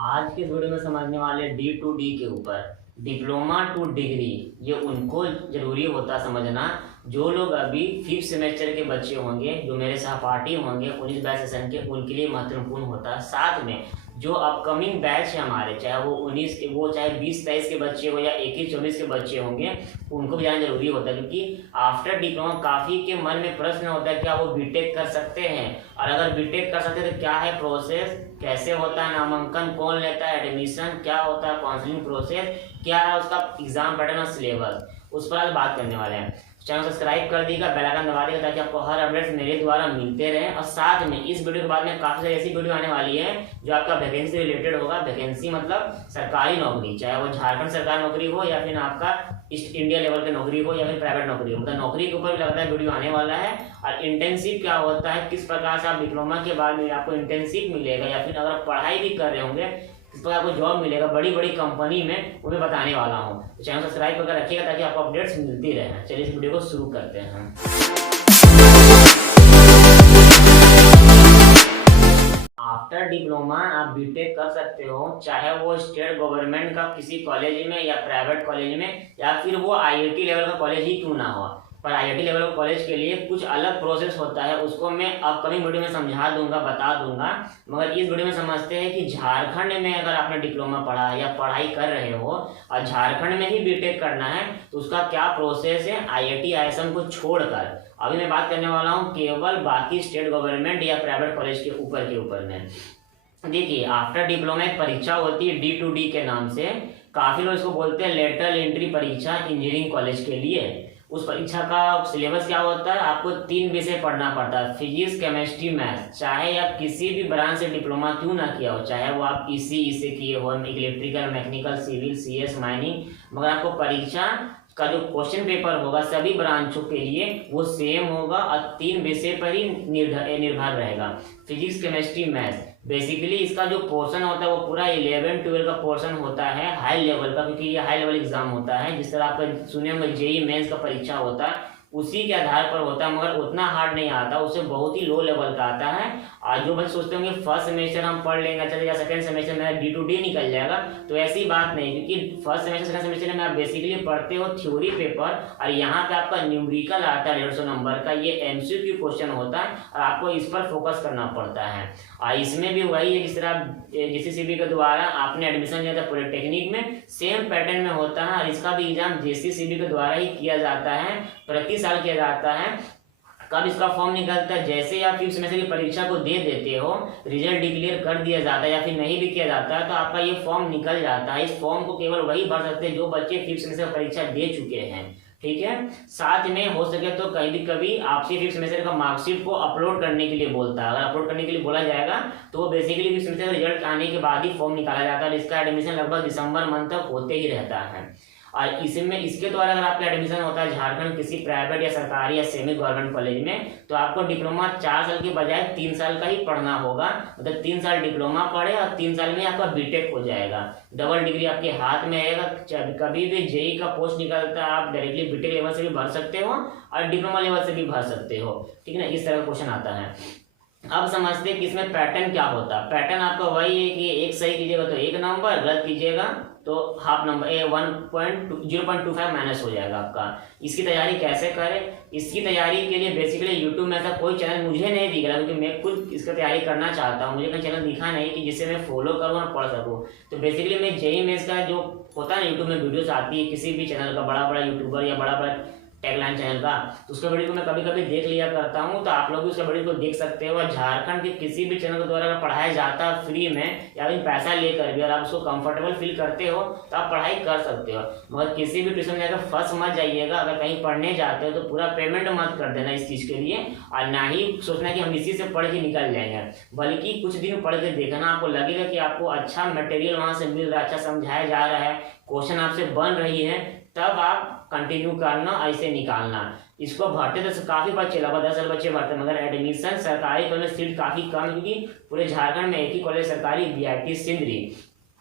आज के इस वीडियो में समझने वाले डी टू डी के ऊपर डिप्लोमा टू डिग्री। ये उनको जरूरी होता समझना जो लोग अभी 5th सेमेस्टर के बच्चे होंगे, जो मेरे सहपाठी होंगे 19 बैच सेशन के, उनके लिए महत्वपूर्ण होता है। साथ में जो अपकमिंग बैच है हमारे, चाहे वो 19 के, वो चाहे 20-23 के बच्चे हो या 21-24 के बच्चे होंगे, उनको भी जाना जरूरी होता है। क्योंकि आफ्टर डिप्लोमा काफ़ी के मन में प्रश्न होता है क्या वो बीटेक कर सकते हैं, और अगर बीटेक कर सकते हैं तो क्या है प्रोसेस, कैसे होता है नामांकन, कौन लेता है एडमिशन, क्या होता है काउंसलिंग प्रोसेस, क्या है उसका एग्जाम पैटर्न और सिलेबस, उस पर आज बात करने वाले हैं। चैनल सब्सक्राइब कर दीजिएगा, बेल आइकन दबा दीजिएगा ताकि आपको हर अपडेट्स मेरे द्वारा मिलते रहें। और साथ में इस वीडियो के बाद में काफ़ी सारी ऐसी वीडियो आने वाली है जो आपका वैकेंसी रिलेटेड होगा। वैकेंसी मतलब सरकारी नौकरी, चाहे वो झारखंड सरकारी नौकरी हो या फिर आपका ईस्ट इंडिया लेवल की नौकरी हो या फिर प्राइवेट नौकरी हो, मतलब नौकरी के ऊपर भी लगातार वीडियो आने वाला है। और इंटर्नशिप क्या होता है, किस प्रकार से आप डिप्लोमा के बाद में आपको इंटर्नशिप मिलेगा, या फिर अगर आप पढ़ाई भी कर रहे होंगे किस प्रकार आपको जॉब मिलेगा बड़ी बड़ी कंपनी में, वो मैं बताने वाला हूँ। तो चैनल सब्सक्राइब करके रखिएगा ताकि आपको अपडेट्स मिलती रहे। चलिए इस वीडियो को शुरू करते हैं। आफ्टर डिप्लोमा आप बीटेक कर सकते हो, चाहे वो स्टेट गवर्नमेंट का किसी कॉलेज में या प्राइवेट कॉलेज में, या फिर वो आईआईटी लेवल का कॉलेज ही क्यों ना हो। पर आईआईटी लेवल का कॉलेज के लिए कुछ अलग प्रोसेस होता है, उसको मैं अपकमिंग वीडियो में समझा दूंगा, बता दूंगा। मगर इस वीडियो में समझते हैं कि झारखंड में अगर आपने डिप्लोमा पढ़ा है या पढ़ाई कर रहे हो और झारखंड में ही बीटेक करना है तो उसका क्या प्रोसेस है आईआईटी आईएसएम को छोड़कर। अभी मैं बात करने वाला हूँ केवल बाकी स्टेट गवर्नमेंट या प्राइवेट कॉलेज के ऊपर में। देखिए, आफ्टर डिप्लोमा एक परीक्षा होती है डी टू डी के नाम से। काफी लोग इसको बोलते हैं लेटरल एंट्री परीक्षा इंजीनियरिंग कॉलेज के लिए। उस परीक्षा का सिलेबस क्या होता है, आपको 3 विषय पढ़ना पड़ता है, फिजिक्स, केमिस्ट्री, मैथ। चाहे आप किसी भी ब्रांच से डिप्लोमा क्यों ना किया हो, चाहे वो आप इसी किए हो, electrical, mechanical, civil, CS, mining, मगर आपको परीक्षा का जो क्वेश्चन पेपर होगा सभी ब्रांचों के लिए वो सेम होगा और 3 विषय पर ही निर्भर रहेगा, फिजिक्स, केमिस्ट्री, मैथ। बेसिकली इसका जो पोर्शन होता है वो पूरा 11-12 का पोर्शन होता है हाई लेवल का, क्योंकि ये हाई लेवल एग्जाम होता है। जिस तरह आपका सुने में जेई मेंस का परीक्षा होता है उसी के आधार पर होता है, मगर उतना हार्ड नहीं आता, उससे बहुत ही लो लेवल का आता है। और जो बच्चे सोचते होंगे फर्स्ट सेमेस्टर हम पढ़ लेंगे चले या सेकंड सेमेस्टर मेरा डी टू डी निकल जाएगा, तो ऐसी बात नहीं। क्योंकि फर्स्ट सेमेस्टर सेकंड सेमेस्टर में आप बेसिकली पढ़ते हो थ्योरी पेपर, और यहाँ पे आपका न्यूमेरिकल आता है 150 नंबर का, ये एमसीक्यू क्वेश्चन होता है और आपको इस पर फोकस करना पड़ता है। और इसमें भी वही है, जिस तरह जेसीसीबी के द्वारा आपने एडमिशन लिया था पॉलिटेक्निक में, सेम पैटर्न में होता है। और इसका भी एग्जाम जेसीसीबी के द्वारा ही किया जाता है, प्रति साल किया जाता है। कब इसका फॉर्म निकलता है, जैसे ही आप 5th सेमेस्टर की परीक्षा को दे देते हो, रिजल्ट डिक्लेयर कर दिया जाता है या फिर नहीं भी किया जाता है, तो आपका ये फॉर्म निकल जाता है। इस फॉर्म को केवल वही भर सकते हैं जो बच्चे 5th सेमेस्टर परीक्षा दे चुके हैं, ठीक है। साथ में हो सके तो कभी आपसे 5th सेमेस्टर का मार्कशीट को अपलोड करने के लिए बोलता है। अगर अपलोड करने के लिए बोला जाएगा तो वो बेसिकली 5th सेमेस्टर का रिजल्ट आने के बाद ही फॉर्म निकाला जाता है। इसका एडमिशन लगभग दिसंबर मंथ तक होते ही रहता है। और इसमें इसके द्वारा अगर आपका एडमिशन होता है झारखंड किसी प्राइवेट या सरकारी या सेमी गवर्नमेंट कॉलेज में, तो आपको डिप्लोमा 4 साल के बजाय 3 साल का ही पढ़ना होगा। मतलब 3 साल डिप्लोमा पढ़े और 3 साल में आपका बीटेक हो जाएगा, डबल डिग्री आपके हाथ में आएगा। कभी भी जेई का पोस्ट निकलता है आप डायरेक्टली बीटेक लेवल से भी भर सकते हो और डिप्लोमा लेवल से भी भर सकते हो, ठीक है ना। इस तरह का क्वेश्चन आता है। अब समझते हैं कि इसमें पैटर्न क्या होता है। पैटर्न आपका वही है कि एक सही कीजिएगा तो 1 नंबर, गलत कीजिएगा तो हाफ नंबर 0.25 माइनस हो जाएगा आपका। इसकी तैयारी कैसे करें, इसकी तैयारी के लिए बेसिकली यूट्यूब में ऐसा कोई चैनल मुझे नहीं दिख रहा, क्योंकि मैं खुद इसका तैयारी करना चाहता हूँ। मुझे कोई चैनल दिखा नहीं कि जिससे मैं फॉलो करूँ और पढ़ सकूँ। तो बेसिकली मैं जेई मेंस का जो होता है ना यूट्यूब में वीडियोस आती है किसी भी चैनल का, बड़ा बड़ा यूट्यूबर या बड़ा बड़ा टैगलाइन चैनल का, तो उसका वीडियो को मैं कभी कभी देख लिया करता हूँ। तो आप लोग भी उसका वीडियो को देख सकते हो। झारखंड के किसी भी चैनल के द्वारा अगर पढ़ाया जाता है फ्री में या फिर पैसा लेकर भी, और आप उसको कंफर्टेबल फील करते हो तो आप पढ़ाई कर सकते हो। मगर किसी भी ट्यूशन में जाकर फंस मत जाइएगा। अगर कहीं पढ़ने जाते हो तो पूरा पेमेंट मत कर देना इस चीज़ के लिए, और ना ही सोचना कि हम इसी से पढ़ के निकल जाएंगे। बल्कि कुछ दिन पढ़ के देखना, आपको लगेगा कि आपको अच्छा मटेरियल वहाँ से मिल रहा है, अच्छा समझाया जा रहा है, क्वेश्चन आपसे बन रही है, तब आप कंटिन्यू करना, ऐसे निकालना। इसको भरते तो काफ़ी बच्चे, लगभग 10 बच्चे भरते हैं, मगर एडमिशन सरकारी कॉलेज सीट काफ़ी कम, क्योंकि पूरे झारखंड में एक ही कॉलेज सरकारी बीआईटी सिंदरी,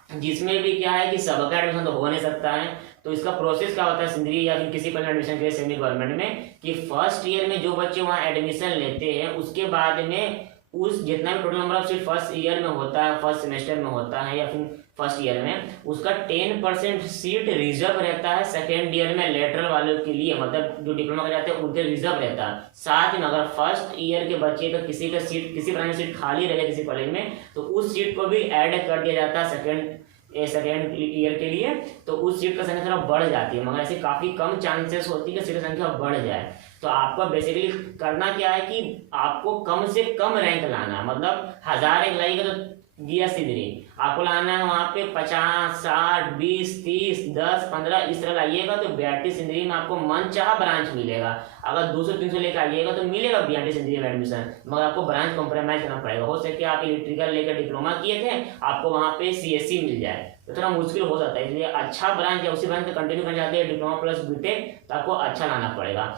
जिसमें भी क्या है कि सबका एडमिशन तो हो नहीं सकता है। तो इसका प्रोसेस क्या होता है सिंदरी या फिर किसी कॉलेज एडमिशन के लिए सेमी गवर्नमेंट में, कि फर्स्ट ईयर में जो बच्चे वहाँ एडमिशन लेते हैं उसके बाद में उस जितना भी total number of seat first year में होता है, फर्स्ट सेमेस्टर में होता है या फिर फर्स्ट ईयर में, उसका 10% सीट रिजर्व रहता है सेकेंड ईयर में लेटरल वालों के लिए, मतलब जो डिप्लोमा कर जाते हैं उनके रिजर्व रहता है। साथ में अगर फर्स्ट ईयर के बच्चे का किसी का सीट, किसी ब्रांच में सीट खाली रहे किसी कॉलेज में, तो उस सीट को भी ऐड कर दिया जाता है सेकेंड ईयर के लिए, तो उस सीट का संख्या थोड़ा बढ़ जाती है, मगर ऐसी काफ़ी कम चांसेस होती है कि सीट की संख्या बढ़ जाए। तो आपको बेसिकली करना क्या है कि आपको कम से कम रैंक लाना है, मतलब 1000 रैंक लाइएगा तो गया सीधे, आपको लाना है वहाँ पे 50, 60, 20, 30, 10, 15 इस तरह लाइएगा तो बीआरटी सिंदरी में आपको मनचाहा ब्रांच मिलेगा। अगर 200-300 लेकर आइएगा तो मिलेगा बीआरटी सिंदरी में एडमिशन, मगर आपको ब्रांच कॉम्प्रोमाइज करना पड़ेगा। हो सकता है आप इलेक्ट्रिकल लेकर डिप्लोमा किए थे, आपको वहाँ पे सीएससी मिल जाए, तो थोड़ा मुश्किल हो जाता है। इसलिए अच्छा ब्रांच या उसी ब्रांच में कंटिन्यू करना चाहते हैं डिप्लोमा प्लस बीटेक, तो आपको अच्छा लाना पड़ेगा।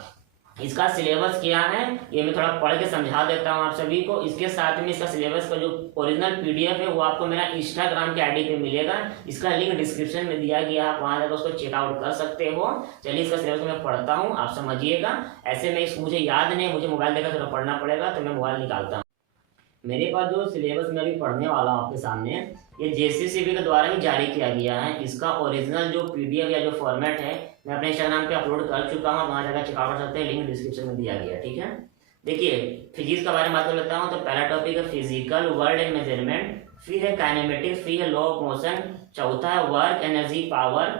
इसका सिलेबस क्या है ये मैं थोड़ा पढ़ के समझा देता हूँ आप सभी को। इसके साथ में इसका सिलेबस का जो ओरिजिनल पीडीएफ है वो आपको मेरा इंस्टाग्राम के आईडी पे मिलेगा, इसका लिंक डिस्क्रिप्शन में दिया गया है, आप वहाँ जाकर उसको चेकआउट कर सकते हो। चलिए इसका सिलेबस मैं पढ़ता हूँ, आप समझिएगा। ऐसे में मुझे याद नहीं, मुझे मोबाइल देखकर थोड़ा पढ़ना पड़ेगा, तो मैं मोबाइल निकालता हूँ। मेरे पास जो सिलेबस मैं अभी पढ़ने वाला हूँ आपके सामने, ये जेसीसीबी के द्वारा ही जारी किया गया है। इसका ओरिजिनल जो पीडीएफ या जो फॉर्मेट है मैं अपने इंस्टाग्राम पे अपलोड कर चुका हूँ, वहाँ जाकर चेकआउट कर सकते हैं, लिंक डिस्क्रिप्शन में दिया गया है, ठीक है। देखिए फिजिक्स के बारे में बात कर लेता हूँ, तो पहला टॉपिक है फिजिकल वर्ल्ड एंड मेजरमेंट, फिर है काइनेमेटिक्स, फिर है लॉ ऑफ मोशन, चौथा है work energy power,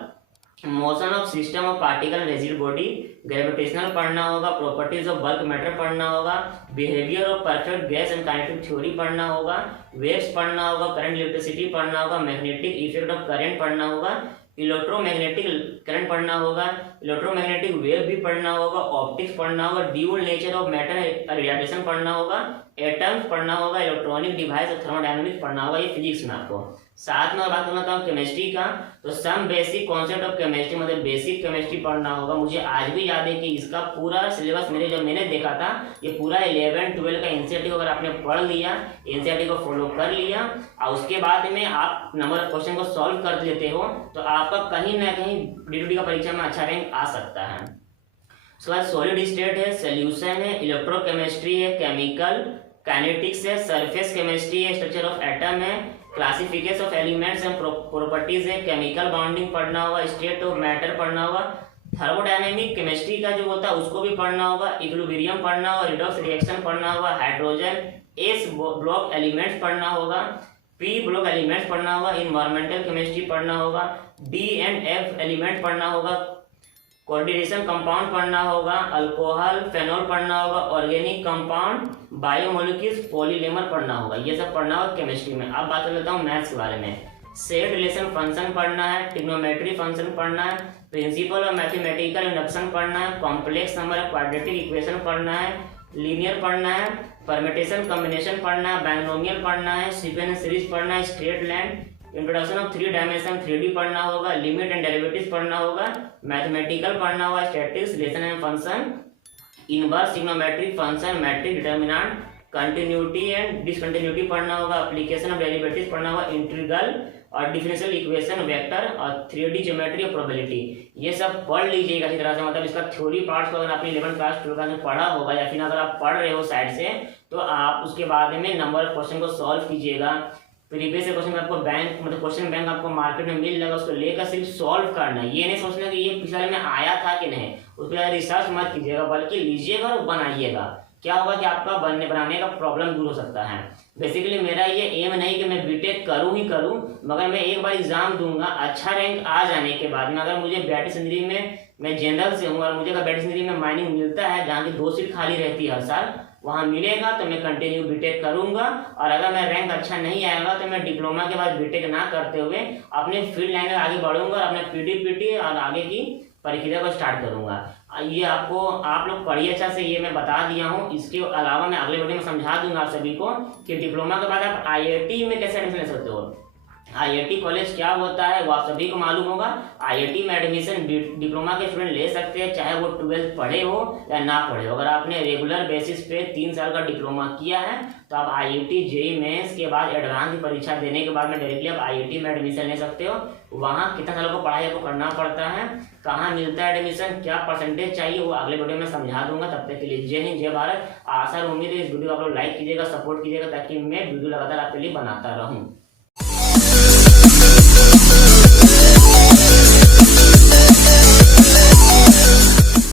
motion of system of particle rigid body, gravitational पढ़ना होगा, प्रॉपर्टीज ऑफ बल्क मैटर पढ़ना होगा, behaviour of perfect gas and kinetic theory पढ़ना होगा, वेव्स पढ़ना होगा, करंट इलेक्ट्रिसिटी पढ़ना होगा, मैग्नेटिक इफेक्ट ऑफ करंट पढ़ना होगा, इलेक्ट्रोमैग्नेटिक करंट पढ़ना होगा, इलेक्ट्रोमैग्नेटिक वेव भी पढ़ना होगा, ऑप्टिक्स पढ़ना होगा, dual nature of matter radiation पढ़ना होगा, एटम्स पढ़ना होगा, इलेक्ट्रॉनिक डिवाइस और थर्मोडायनामिक्स पढ़ना होगा, ये फिजिक्स में आपको। साथ में बात करना चाहूँ केमिस्ट्री का, तो some basic concept of chemistry, मतलब बेसिक केमिस्ट्री पढ़ना होगा। मुझे आज भी याद है कि इसका पूरा सिलेबस जब मैंने देखा था, ये पूरा 11-12 का एनसीईआरटी अगर आपने पढ़ लिया, एनसीईआरटी को फॉलो कर लिया और उसके बाद में आप नंबर ऑफ क्वेश्चन को सॉल्व कर लेते हो, तो आपका कहीं ना कहीं डी का परीक्षा में अच्छा रैंक आ सकता है। उसके बाद सॉलिड स्टेट है, सोल्यूशन है, इलेक्ट्रोकेमिस्ट्री है, केमिकल काइनेटिक्स है, सरफेस केमिस्ट्री है, स्ट्रक्चर ऑफ एटम है, classification of elements and properties है, केमिकल बॉन्डिंग पढ़ना होगा, स्टेट ऑफ मैटर पढ़ना होगा, थर्मोडायनेमिक केमिस्ट्री का जो होता है उसको भी पढ़ना होगा, इक्विलिब्रियम पढ़ना होगा, रिडॉक्स रिएक्शन पढ़ना होगा, हाइड्रोजन एस ब्लॉक एलिमेंट्स पढ़ना होगा, पी ब्लॉक एलिमेंट्स पढ़ना होगा, इन्वायरमेंटल केमिस्ट्री पढ़ना होगा, डी एंड एफ एलिमेंट पढ़ना होगा, कोऑर्डिनेशन कंपाउंड पढ़ना होगा, अल्कोहल फेनॉल पढ़ना होगा, ऑर्गेनिक कंपाउंड, बायोमोलिक्यूल्स, पॉलीलेमर पढ़ना होगा। ये सब पढ़ना होगा केमिस्ट्री में। अब बात कर लेता हूँ मैथ्स के बारे में। सेट रिलेशन फंक्शन पढ़ना है, ट्रिग्नोमेट्री फंक्शन पढ़ना है, प्रिंसिपल ऑफ मैथमेटिकल इंडक्शन पढ़ना है, complex number of quadratic equation पढ़ना है, लीनियर पढ़ना है, परमिटेशन कॉम्बिनेशन पढ़ना है, बाइनोमियल पढ़ना है, सीक्वेंस सीरीज पढ़ना है, straight line, introduction of 3 dimension 3D पढ़ना होगा, लिमिट एंड डेरिवेटिव्स पढ़ना होगा, मैथमेटिकल पढ़ना होगा, statistics, relation and function, inverse trigonometric function, matrix determinant, continuity and discontinuity पढ़ना होगा, एप्लीकेशन ऑफ डेरिवेटिव्स पढ़ना होगा, इंटीग्रल और डिफरेंशियल इक्वेशन, वेक्टर और 3D ज्योमेट्री और प्रोबेबिलिटी। ये सब पढ़ लीजिएगा इसी तरह से, मतलब इसका थ्योरी पार्ट्स को अगर आपने 11th क्लास 12th क्लास में पढ़ा होगा या फिर अगर आप पढ़ रहे हो साइड से, तो आप उसके बाद में नंबर ऑफ क्वेश्चन को सॉल्व कीजिएगा। प्रीवियस क्वेश्चन आपको बैंक मतलब क्वेश्चन बैंक आपको मार्केट में मिल जाएगा, उसको लेकर सिर्फ सॉल्व करना है। ये नहीं सोचना कि ये पिछले में आया था कि नहीं, उस पर रिसर्च मत कीजिएगा, बल्कि लीजिएगा और बनाइएगा। क्या होगा कि आपका बनाने का प्रॉब्लम दूर हो सकता है। बेसिकली मेरा ये एम नहीं कि मैं बीटेक करूँ ही करूँ, मगर मैं एक बार एग्जाम दूंगा, अच्छा रैंक आ जाने के बाद में अगर मुझे बीआरटी सिंदरी में, मैं जनरल से हूँ और मुझे अगर बीआरटी सिंदरी में माइनिंग मिलता है जहाँ की 2 सीट खाली रहती है हर साल, वहाँ मिलेगा तो मैं कंटिन्यू बीटेक करूंगा। और अगर मेरा रैंक अच्छा नहीं आएगा तो मैं डिप्लोमा के बाद बीटेक ना करते हुए अपने फील्ड लाइन में आगे बढ़ूंगा और अपने पीटी और आगे की प्रक्रिया को स्टार्ट करूंगा। ये आपको आप लोग पढ़िए अच्छा से, ये मैं बता दिया हूँ। इसके अलावा मैं अगले वीडियो में समझा दूंगा आप सभी को कि डिप्लोमा के बाद आप आईआईटी में कैसे एडमिशन ले सकते हो। आईआईटी कॉलेज क्या होता है वो आप सभी को मालूम होगा। आईआईटी में एडमिशन डिप्लोमा के स्टूडेंट ले सकते हैं, चाहे वो 12th पढ़े हो या ना पढ़े हो। अगर आपने रेगुलर बेसिस पे 3 साल का डिप्लोमा किया है तो आप आईआईटी जेईई मेंस के बाद एडवांस की परीक्षा देने के बाद में डायरेक्टली आप आईआईटी में एडमिशन ले सकते हो। वहाँ कितना सालों को पढ़ाई आपको करना पड़ता है, कहाँ मिलता है एडमिशन, क्या परसेंटेज चाहिए, वो अगले वीडियो में समझा दूंगा। तब तक के लिए जय हिंद, जय भारत। आशा और उम्मीद है इस वीडियो को आप लोग लाइक कीजिएगा, सपोर्ट कीजिएगा, ताकि मैं वीडियो लगातार आपके लिए बनाता रहूँ।